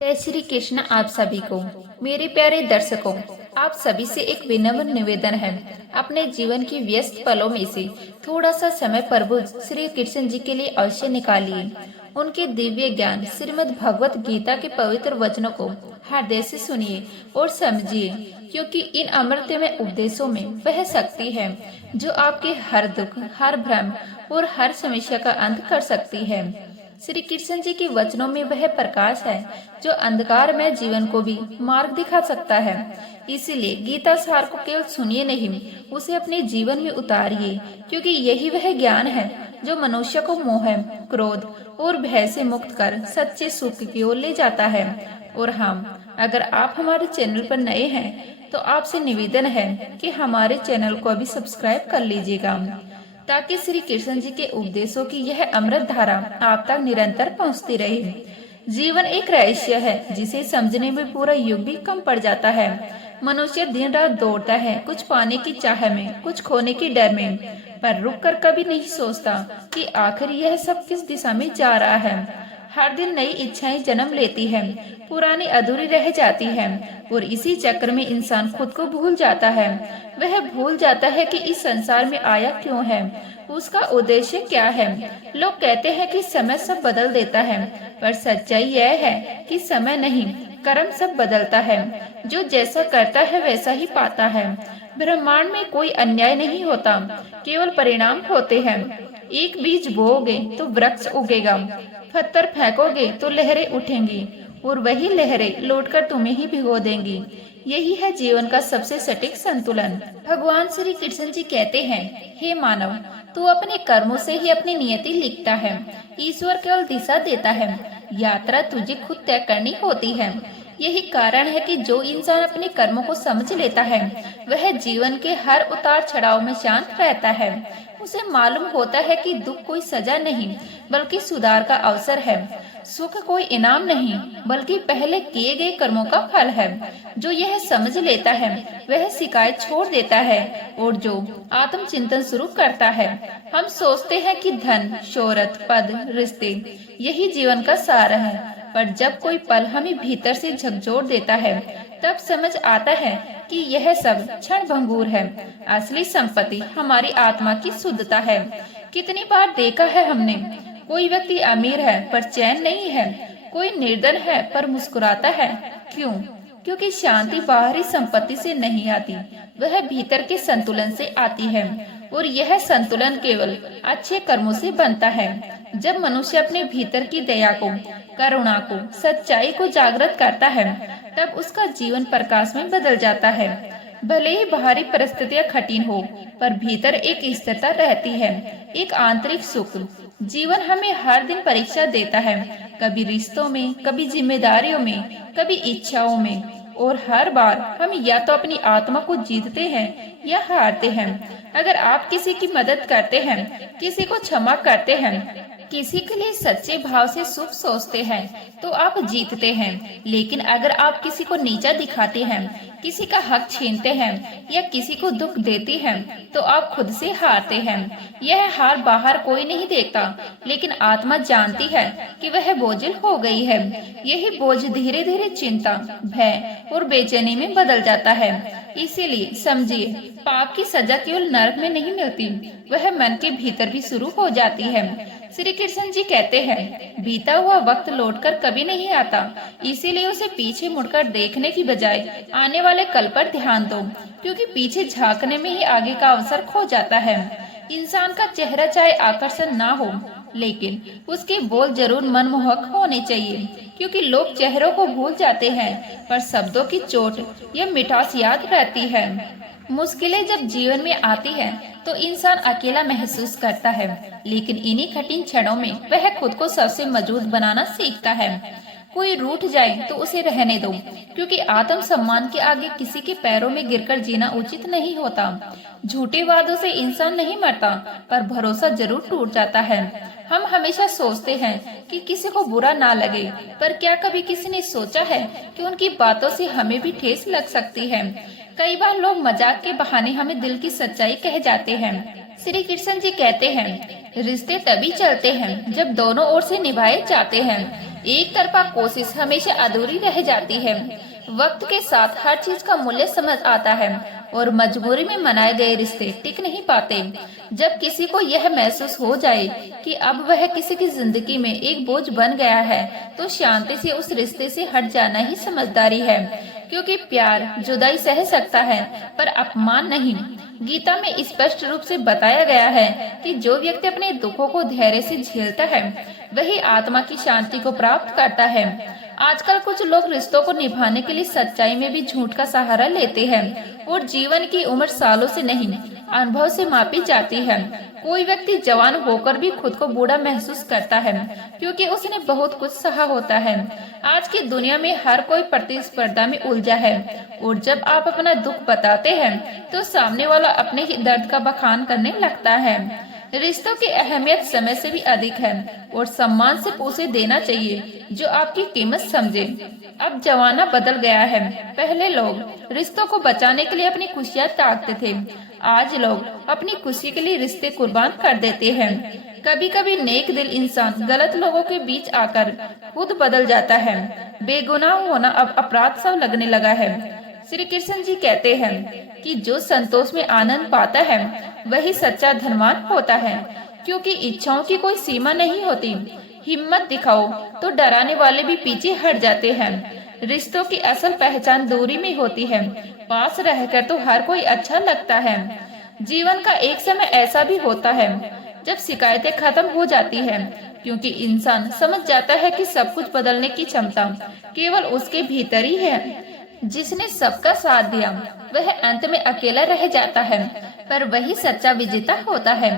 जय श्री कृष्ण। आप सभी को, मेरे प्यारे दर्शकों, आप सभी से एक विनम्र निवेदन है। अपने जीवन की व्यस्त पलों में से थोड़ा सा समय प्रभु श्री कृष्ण जी के लिए अवश्य निकालिए। उनके दिव्य ज्ञान श्रीमद् भगवत गीता के पवित्र वचनों को हृदय से सुनिए और समझिए, क्योंकि इन अमृतमय उपदेशों में वह शक्ति है जो आपके हर दुख, हर भ्रम और हर समस्या का अंत कर सकती है। श्री कृष्ण जी के वचनों में वह प्रकाश है जो अंधकार में जीवन को भी मार्ग दिखा सकता है। इसीलिए गीता सार को केवल सुनिए नहीं, उसे अपने जीवन में उतारिए, क्योंकि यही वह ज्ञान है जो मनुष्य को मोह, क्रोध और भय से मुक्त कर सच्चे सुख की ओर ले जाता है। और अगर आप हमारे चैनल पर नए हैं तो आपसे निवेदन है कि हमारे चैनल को अभी सब्सक्राइब कर लीजिएगा, ताकि श्री कृष्ण जी के उपदेशों की यह अमृत धारा आप तक निरंतर पहुंचती रहे। जीवन एक रहस्य है जिसे समझने में पूरा युग भी कम पड़ जाता है। मनुष्य दिन रात दौड़ता है, कुछ पाने की चाह में, कुछ खोने की डर में, पर रुक कर कभी नहीं सोचता कि आखिर यह सब किस दिशा में जा रहा है। हर दिन नई इच्छाएं जन्म लेती हैं, पुरानी अधूरी रह जाती हैं, और इसी चक्र में इंसान खुद को भूल जाता है। वह भूल जाता है कि इस संसार में आया क्यों है, उसका उद्देश्य क्या है। लोग कहते हैं कि समय सब बदल देता है, पर सच्चाई यह है कि समय नहीं, कर्म सब बदलता है। जो जैसा करता है वैसा ही पाता है। ब्रह्मांड में कोई अन्याय नहीं होता, केवल परिणाम होते हैं। एक बीज बोओगे तो वृक्ष उगेगा, पत्थर फेंकोगे तो लहरें उठेंगी, और वही लहरें लौटकर तुम्हें ही भिगो देंगी। यही है जीवन का सबसे सटीक संतुलन। भगवान श्री कृष्ण जी कहते हैं, हे मानव, तू अपने कर्मों से ही अपनी नियति लिखता है। ईश्वर केवल दिशा देता है, यात्रा तुझे खुद तय करनी होती है। यही कारण है कि जो इंसान अपने कर्मों को समझ लेता है, वह जीवन के हर उतार चढ़ाव में शांत रहता है। उसे मालूम होता है कि दुख कोई सजा नहीं, बल्कि सुधार का अवसर है। सुख कोई इनाम नहीं, बल्कि पहले किए गए कर्मों का फल है। जो यह समझ लेता है वह शिकायत छोड़ देता है, और जो आत्म चिंतन शुरू करता है। हम सोचते हैं कि धन, शोहरत, पद, रिश्ते यही जीवन का सार है, पर जब कोई पल हमें भीतर से झकझोर देता है, तब समझ आता है कि यह सब क्षण भंगुर है। असली संपत्ति हमारी आत्मा की शुद्धता है। कितनी बार देखा है हमने, कोई व्यक्ति अमीर है पर चैन नहीं है, कोई निर्धन है पर मुस्कुराता है। क्यों? क्योंकि शांति बाहरी संपत्ति से नहीं आती, वह भीतर के संतुलन से आती है। और यह संतुलन केवल अच्छे कर्मों से बनता है। जब मनुष्य अपने भीतर की दया को, करुणा को, सच्चाई को जागृत करता है, तब उसका जीवन प्रकाश में बदल जाता है। भले ही बाहरी परिस्थितियां कठिन हो, पर भीतर एक स्थिरता रहती है, एक आंतरिक सुख। जीवन हमें हर दिन परीक्षा देता है, कभी रिश्तों में, कभी जिम्मेदारियों में, कभी इच्छाओं में, और हर बार हम या तो अपनी आत्मा को जीतते हैं या हारते हैं। अगर आप किसी की मदद करते हैं, किसी को क्षमा करते हैं, किसी के लिए सच्चे भाव से शुभ सोचते हैं, तो आप जीतते हैं। लेकिन अगर आप किसी को नीचा दिखाते हैं, किसी का हक छीनते हैं या किसी को दुख देते हैं, तो आप खुद से हारते हैं। यह हार बाहर कोई नहीं देखता, लेकिन आत्मा जानती है कि वह बोझिल हो गई है। यही बोझ धीरे धीरे चिंता, भय और बेचैनी में बदल जाता है। इसीलिए समझिए, पाप की सजा केवल नरक में नहीं मिलती, वह मन के भीतर भी शुरू हो जाती है। श्री कृष्ण जी कहते हैं, बीता हुआ वक्त लौटकर कभी नहीं आता, इसीलिए उसे पीछे मुड़कर देखने की बजाय आने वाले कल पर ध्यान दो, क्योंकि पीछे झांकने में ही आगे का अवसर खो जाता है। इंसान का चेहरा चाहे आकर्षण ना हो, लेकिन उसके बोल जरूर मनमोहक होने चाहिए, क्योंकि लोग चेहरों को भूल जाते हैं, पर शब्दों की चोट या मिठास याद रहती है। मुश्किलें जब जीवन में आती हैं, तो इंसान अकेला महसूस करता है, लेकिन इन्हीं कठिन क्षणों में वह खुद को सबसे मजबूत बनाना सीखता है। कोई रूठ जाए तो उसे रहने दो, क्योंकि आत्म सम्मान के आगे किसी के पैरों में गिरकर जीना उचित नहीं होता। झूठे वादों से इंसान नहीं मरता, पर भरोसा जरूर टूट जाता है। हम हमेशा सोचते हैं कि किसी को बुरा ना लगे, पर क्या कभी किसी ने सोचा है कि उनकी बातों से हमें भी ठेस लग सकती है। कई बार लोग मजाक के बहाने हमें दिल की सच्चाई कह जाते हैं। श्री कृष्ण जी कहते हैं, रिश्ते तभी चलते हैं जब दोनों ओर से निभाए जाते हैं। एक तरफा कोशिश हमेशा अधूरी रह जाती है। वक्त के साथ हर चीज का मूल्य समझ आता है और मजबूरी में मनाए गए रिश्ते टिक नहीं पाते। जब किसी को यह महसूस हो जाए कि अब वह किसी की जिंदगी में एक बोझ बन गया है, तो शांति से उस रिश्ते से हट जाना ही समझदारी है, क्योंकि प्यार जुदाई सह सकता है पर अपमान नहीं। गीता में स्पष्ट रूप से बताया गया है कि जो व्यक्ति अपने दुखों को धैर्य से झेलता है वही आत्मा की शांति को प्राप्त करता है। आजकल कुछ लोग रिश्तों को निभाने के लिए सच्चाई में भी झूठ का सहारा लेते हैं और जीवन की उम्र सालों से नहीं अनुभव से मापी जाती है। कोई व्यक्ति जवान होकर भी खुद को बूढ़ा महसूस करता है क्योंकि उसने बहुत कुछ सहा होता है। आज की दुनिया में हर कोई प्रतिस्पर्धा में उलझा है और जब आप अपना दुख बताते हैं तो सामने वाला अपने ही दर्द का बखान करने लगता है। रिश्तों की अहमियत समय से भी अधिक है और सम्मान से उसे देना चाहिए जो आपकी कीमत समझे। अब जमाना बदल गया है। पहले लोग रिश्तों को बचाने के लिए अपनी खुशियाँ त्यागते थे, आज लोग अपनी खुशी के लिए रिश्ते कुर्बान कर देते हैं। कभी कभी नेक दिल इंसान गलत लोगों के बीच आकर खुद बदल जाता है। बेगुनाह होना अब अपराध सा लगने लगा है। श्री कृष्ण जी कहते हैं कि जो संतोष में आनंद पाता है वही सच्चा धनवान होता है, क्योंकि इच्छाओं की कोई सीमा नहीं होती। हिम्मत दिखाओ तो डराने वाले भी पीछे हट जाते हैं। रिश्तों की असल पहचान दूरी में होती है, पास रहकर तो हर कोई अच्छा लगता है। जीवन का एक समय ऐसा भी होता है जब शिकायतें खत्म हो जाती है, क्योंकि इंसान समझ जाता है कि सब कुछ बदलने की क्षमता केवल उसके भीतर ही है। जिसने सबका साथ दिया वह अंत में अकेला रह जाता है, पर वही सच्चा विजेता होता है।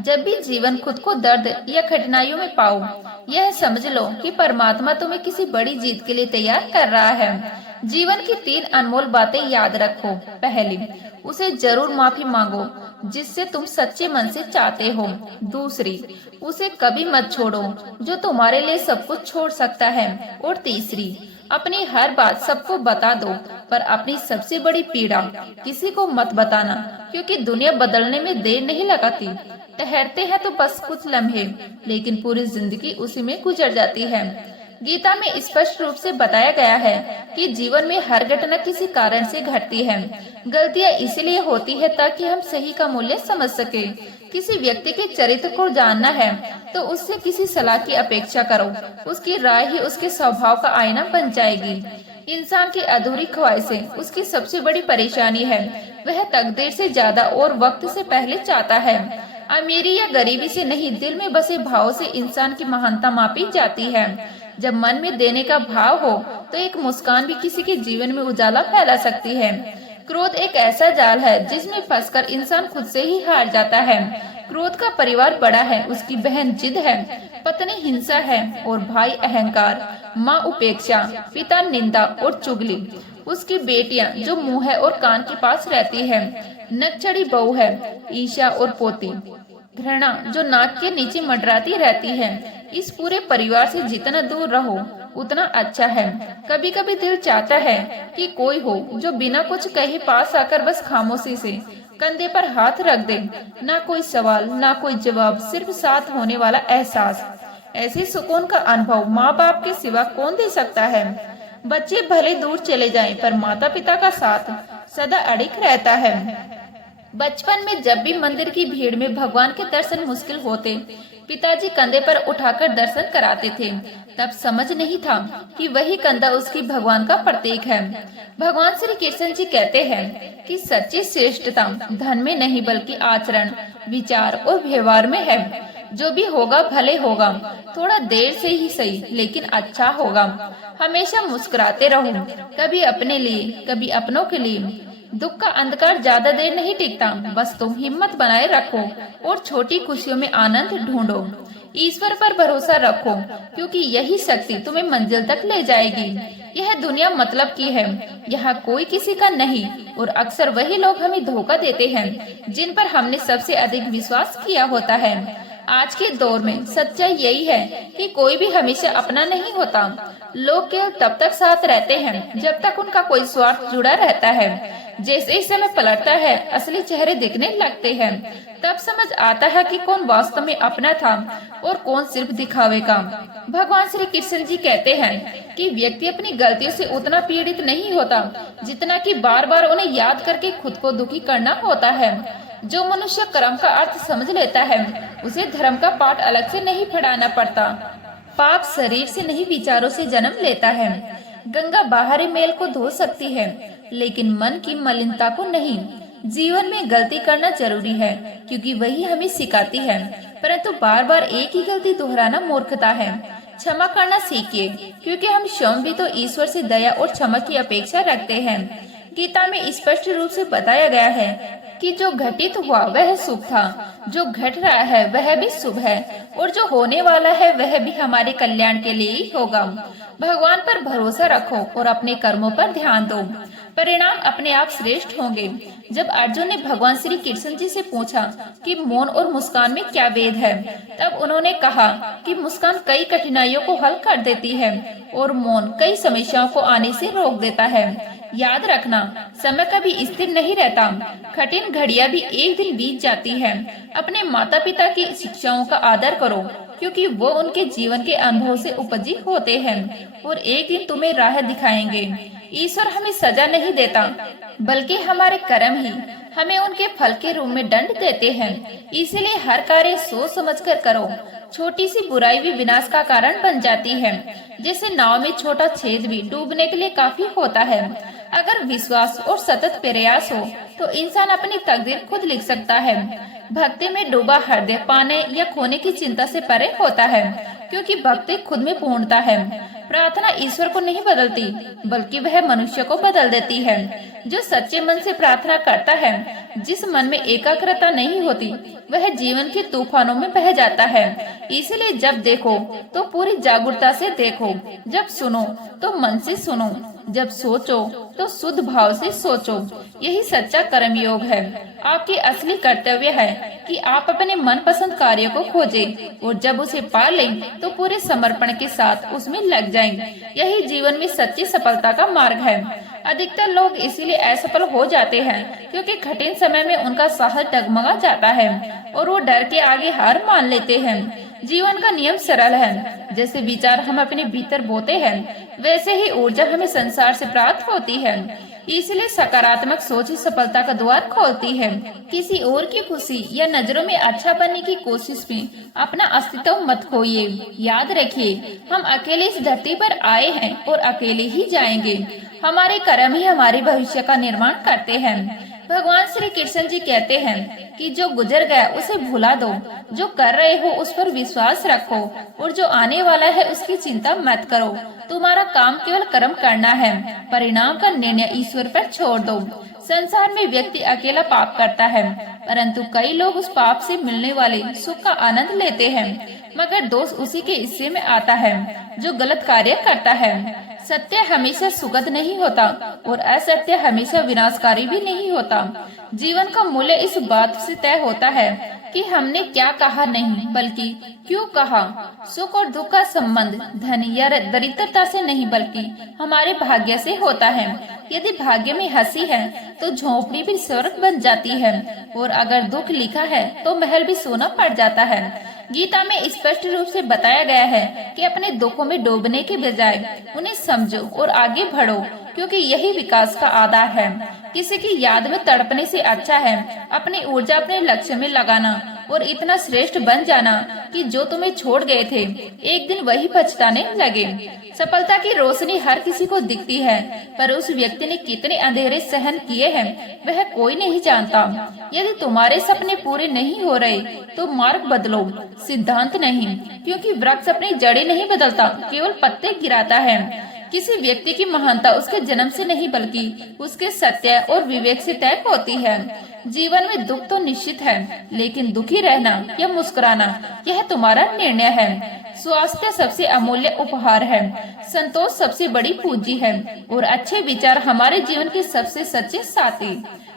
जब भी जीवन खुद को दर्द या कठिनाइयों में पाओ, यह समझ लो कि परमात्मा तुम्हें किसी बड़ी जीत के लिए तैयार कर रहा है। जीवन की 3 अनमोल बातें याद रखो। पहली, उसे जरूर माफी मांगो जिससे तुम सच्चे मन से चाहते हो। दूसरी, उसे कभी मत छोड़ो जो तुम्हारे लिए सब कुछ छोड़ सकता है। और तीसरी, अपनी हर बात सबको बता दो, पर अपनी सबसे बड़ी पीड़ा किसी को मत बताना, क्योंकि दुनिया बदलने में देर नहीं लगाती। ठहरते हैं तो बस कुछ लम्हे, लेकिन पूरी जिंदगी उसी में गुजर जाती है। गीता में स्पष्ट रूप से बताया गया है कि जीवन में हर घटना किसी कारण से घटती है। गलतियाँ इसलिए होती है ताकि हम सही का मूल्य समझ सके। किसी व्यक्ति के चरित्र को जानना है तो उससे किसी सलाह की अपेक्षा करो, उसकी राय ही उसके स्वभाव का आईना बन जाएगी। इंसान की अधूरी ख्वाहिशें उसकी सबसे बड़ी परेशानी है। वह तकदीर से ज्यादा और वक्त से पहले चाहता है। अमीरी या गरीबी से नहीं, दिल में बसे भाव से इंसान की महानता मापी जाती है। जब मन में देने का भाव हो तो एक मुस्कान भी किसी के जीवन में उजाला फैला सकती है। क्रोध एक ऐसा जाल है जिसमें फंसकर इंसान खुद से ही हार जाता है। क्रोध का परिवार बड़ा है, उसकी बहन जिद है, पत्नी हिंसा है और भाई अहंकार, माँ उपेक्षा, पिता निंदा और चुगली। उसकी बेटियां जो मुंह है और कान के पास रहती है, नकचड़ी बहू है, ईर्ष्या और पोती, घृणा जो नाक के नीचे मंडराती रहती है। इस पूरे परिवार से जितना दूर रहो उतना अच्छा है। कभी कभी दिल चाहता है कि कोई हो जो बिना कुछ कहे पास आकर बस खामोशी से कंधे पर हाथ रख दे। ना कोई सवाल, ना कोई जवाब, सिर्फ साथ होने वाला एहसास। ऐसे सुकून का अनुभव माँ बाप के सिवा कौन दे सकता है। बच्चे भले दूर चले जाएं, पर माता पिता का साथ सदा अडिग रहता है। बचपन में जब भी मंदिर की भीड़ में भगवान के दर्शन मुश्किल होते, पिताजी कंधे पर उठाकर दर्शन कराते थे। तब समझ नहीं था कि वही कंधा उसकी भगवान का प्रतीक है। भगवान श्री कृष्ण जी कहते हैं कि सच्ची श्रेष्ठता धन में नहीं बल्कि आचरण, विचार और व्यवहार में है। जो भी होगा भले होगा, थोड़ा देर से ही सही लेकिन अच्छा होगा। हमेशा मुस्कुराते रहो, कभी अपने लिए कभी अपनों के लिए। दुख का अंधकार ज्यादा देर नहीं टिकता, बस तुम हिम्मत बनाए रखो और छोटी खुशियों में आनंद ढूंढो। ईश्वर पर भरोसा रखो, क्योंकि यही शक्ति तुम्हें मंजिल तक ले जाएगी। यह दुनिया मतलब की है, यहाँ कोई किसी का नहीं, और अक्सर वही लोग हमें धोखा देते हैं जिन पर हमने सबसे अधिक विश्वास किया होता है। आज के दौर में सच्चाई यही है कि कोई भी हमेशा अपना नहीं होता। लोग केवल तब तक साथ रहते हैं जब तक उनका कोई स्वार्थ जुड़ा रहता है। जैसे ही समय पलटता है, असली चेहरे दिखने लगते हैं। तब समझ आता है कि कौन वास्तव में अपना था और कौन सिर्फ दिखावे का। भगवान श्री कृष्ण जी कहते हैं कि व्यक्ति अपनी गलतियों से उतना पीड़ित नहीं होता जितना कि बार बार उन्हें याद करके खुद को दुखी करना होता है। जो मनुष्य कर्म का अर्थ समझ लेता है, उसे धर्म का पाठ अलग से नहीं पढ़ाना पड़ता। पाप शरीर से नहीं, विचारों से जन्म लेता है। गंगा बाहरी मैल को धो सकती है, लेकिन मन की मलिनता को नहीं। जीवन में गलती करना जरूरी है, क्योंकि वही हमें सिखाती है, परंतु बार बार एक ही गलती दोहराना मूर्खता है। क्षमा करना सीखिए, क्योंकि हम स्वयं भी तो ईश्वर से दया और क्षमा की अपेक्षा रखते हैं। गीता में स्पष्ट रूप से बताया गया है कि जो घटित हुआ वह शुभ था, जो घट रहा है वह भी शुभ है, और जो होने वाला है वह भी हमारे कल्याण के लिए ही होगा। भगवान पर भरोसा रखो और अपने कर्मों पर ध्यान दो, परिणाम अपने आप श्रेष्ठ होंगे। जब अर्जुन ने भगवान श्री कृष्ण जी से पूछा कि मौन और मुस्कान में क्या भेद है, तब उन्होंने कहा कि मुस्कान कई कठिनाइयों को हल कर देती है और मौन कई समस्याओं को आने से रोक देता है। याद रखना, समय कभी स्थिर नहीं रहता। कठिन घड़ियां भी एक दिन बीत जाती है। अपने माता पिता की शिक्षाओं का आदर करो, क्योंकि वो उनके जीवन के अनुभव से उपजी होते हैं और एक दिन तुम्हें राह दिखाएंगे। ईश्वर हमें सजा नहीं देता, बल्कि हमारे कर्म ही हमें उनके फल के रूप में दंड देते हैं। इसलिए हर कार्य सोच समझकर करो। छोटी सी बुराई भी विनाश का कारण बन जाती है। जैसे नाव में छोटा छेद भी डूबने के लिए काफी होता है। अगर विश्वास और सतत प्रयास हो तो इंसान अपनी तकदीर खुद लिख सकता है। भक्ति में डूबा हृदय पाने या खोने की चिंता से परे होता है, क्योंकि भक्ति खुद में पूर्णता है। प्रार्थना ईश्वर को नहीं बदलती, बल्कि वह मनुष्य को बदल देती है। जो सच्चे मन से प्रार्थना करता है, जिस मन में एकाग्रता नहीं होती, वह जीवन के तूफानों में बह जाता है। इसलिए जब देखो तो पूरी जागरूकता से देखो, जब सुनो तो मन से सुनो, जब सोचो तो शुद्ध भाव से सोचो। यही सच्चा कर्म योग है। आपकी असली कर्तव्य है कि आप अपने मनपसंद कार्य को खोजें और जब उसे पा लें तो पूरे समर्पण के साथ उसमें लग जाएं। यही जीवन में सच्ची सफलता का मार्ग है। अधिकतर लोग इसीलिए असफल हो जाते हैं, क्योंकि कठिन समय में उनका साहस डगमगा जाता है और वो डर के आगे हार मान लेते हैं। जीवन का नियम सरल है। जैसे विचार हम अपने भीतर बोते हैं, वैसे ही ऊर्जा हमें संसार से प्राप्त होती है। इसलिए सकारात्मक सोच ही सफलता का द्वार खोलती है। किसी और की खुशी या नजरों में अच्छा बनने की कोशिश में अपना अस्तित्व मत खोइए। याद रखिए, हम अकेले इस धरती पर आए हैं और अकेले ही जाएंगे। हमारे कर्म ही हमारे भविष्य का निर्माण करते हैं। भगवान श्री कृष्ण जी कहते हैं कि जो गुजर गया उसे भुला दो, जो कर रहे हो उस पर विश्वास रखो और जो आने वाला है उसकी चिंता मत करो। तुम्हारा काम केवल कर्म करना है, परिणाम का निर्णय ईश्वर पर छोड़ दो। संसार में व्यक्ति अकेला पाप करता है, परंतु कई लोग उस पाप से मिलने वाले सुख का आनंद लेते हैं, मगर दोष उसी के हिस्से में आता है जो गलत कार्य करता है। सत्य हमेशा सुखद नहीं होता और असत्य हमेशा विनाशकारी भी नहीं होता। जीवन का मूल्य इस बात से तय होता है कि हमने क्या कहा नहीं, बल्कि क्यों कहा। सुख और दुख का संबंध धन या दरिद्रता से नहीं, बल्कि हमारे भाग्य से होता है। यदि भाग्य में हंसी है तो झोंपड़ी भी स्वर्ग बन जाती है, और अगर दुख लिखा है तो महल भी सोना पड़ जाता है। गीता में स्पष्ट रूप से बताया गया है कि अपने दुखों में डूबने के बजाय उन्हें समझो और आगे बढ़ो, क्योंकि यही विकास का आधार है। किसी की याद में तड़पने से अच्छा है अपनी ऊर्जा अपने लक्ष्य में लगाना और इतना श्रेष्ठ बन जाना कि जो तुम्हें छोड़ गए थे एक दिन वही पछताने लगे। सफलता की रोशनी हर किसी को दिखती है, पर उस व्यक्ति ने कितने अंधेरे सहन किए हैं वह कोई नहीं जानता। यदि तुम्हारे सपने पूरे नहीं हो रहे तो मार्ग बदलो, सिद्धांत नहीं, क्योंकि वृक्ष अपनी जड़ें नहीं बदलता, केवल पत्ते गिराता है। किसी व्यक्ति की महानता उसके जन्म से नहीं, बल्कि उसके सत्य और विवेक से तय होती है। जीवन में दुख तो निश्चित है, लेकिन दुखी रहना या मुस्कुराना यह तुम्हारा निर्णय है। स्वास्थ्य सबसे अमूल्य उपहार है, संतोष सबसे बड़ी पूंजी है और अच्छे विचार हमारे जीवन के सबसे सच्चे साथी।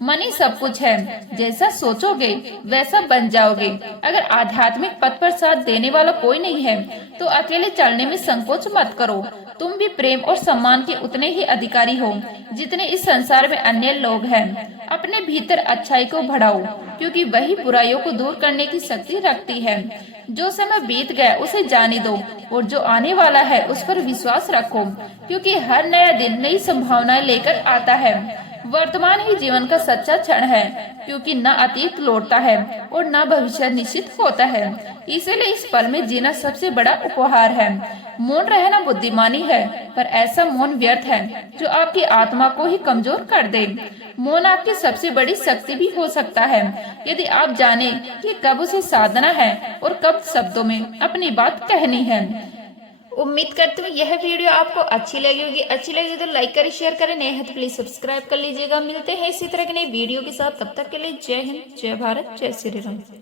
मन ही सब कुछ है, जैसा सोचोगे वैसा बन जाओगे। अगर आध्यात्मिक पथ पर साथ देने वाला कोई नहीं है तो अकेले चलने में संकोच मत करो। तुम भी प्रेम और सम्मान के उतने ही अधिकारी हो जितने इस संसार में अन्य लोग हैं। अपने भीतर अच्छाई को बढ़ाओ, क्योंकि वही बुराइयों को दूर करने की शक्ति रखती है। जो समय बीत गया उसे जाने दो और जो आने वाला है उस पर विश्वास रखो, क्योंकि हर नया दिन नई संभावनाएं लेकर आता है। वर्तमान ही जीवन का सच्चा क्षण है, क्योंकि न अतीत लौटता है और न भविष्य निश्चित होता है। इसलिए इस पल में जीना सबसे बड़ा उपहार है। मौन रहना बुद्धिमानी है, पर ऐसा मौन व्यर्थ है जो आपकी आत्मा को ही कमजोर कर दे। मौन आपकी सबसे बड़ी शक्ति भी हो सकता है, यदि आप जाने कि कब उसे साधना है और कब शब्दों में अपनी बात कहनी है। उम्मीद करती हूँ यह वीडियो आपको अच्छी लगी होगी। अच्छी लगी तो लाइक करें, शेयर करें, नए हैं तो प्लीज सब्सक्राइब कर लीजिएगा। मिलते हैं इसी तरह के नई वीडियो के साथ, तब तक के लिए जय हिंद, जय भारत, जय श्री राम।